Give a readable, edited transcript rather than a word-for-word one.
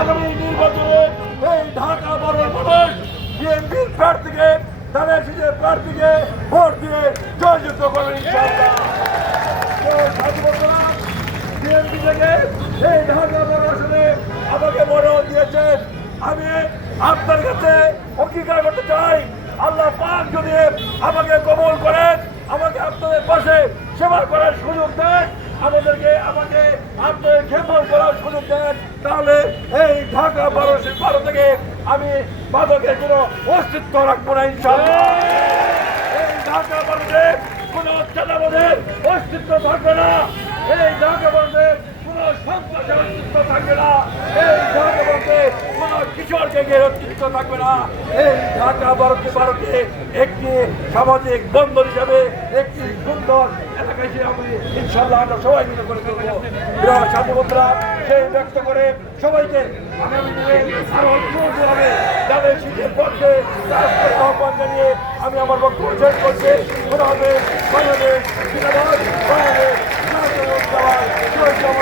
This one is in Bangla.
আগামী নির্বাচনে এই ঢাকা বড় মানুষ বিএনপির প্রার্থীকে ধানের শীষের প্রার্থীকে ভোট দিয়ে জয়যুক্ত করবেন ইনশাআল্লাহ। বিএনপি থেকে এই ঢাকা বড় আসনে আমাকে মনোনয়ন দিয়েছেন। আমি আপনার কাছে অঙ্গীকার করতে চাই, আল্লাহ পাক যদি আমাকে কবুল করেন, আমাকে আপনাদের পাশে সেবা করার সুযোগ দেন, আমাকে আপনাদের খেদমত করার সুযোগ দেন, তাহলে এই ঢাকা বারো থেকে আমি মাদকের কোনো অস্তিত্ব রাখবো না ইনশাআল্লাহ। এই ঢাকা বারোতে কোনো চাঁদাবাদের অস্তিত্ব থাকবে না, এই ঢাকা বারোতে কোনো সন্ত্রাসের অস্তিত্ব থাকবে না, এই ঢাকা বারোতে কোনো কিশোরকে অস্তিত্ব থাকবে না। এই ঢাকা ভারতে একটি সামাজিক বন্দর হিসাবে একটি সুন্দর এলাকা হিসেবে আমি ইনশাআল্লাহ আমরা সবাই মিলে করে তুলবো। সাথী বন্ধুরা, সেই ব্যক্ত করে সবাইকে আগামী দিনে আরো ঐক্যবদ্ধভাবে যাদের শীতের পক্ষে কাজ করে আহ্বান জানিয়ে আমি আমার বক্তব্য শেষ করছি। মনে হবে বাংলাদেশ জিন্দাবাদ, বাংলাদেশ জাতীয়তাবাদ, জয় জয়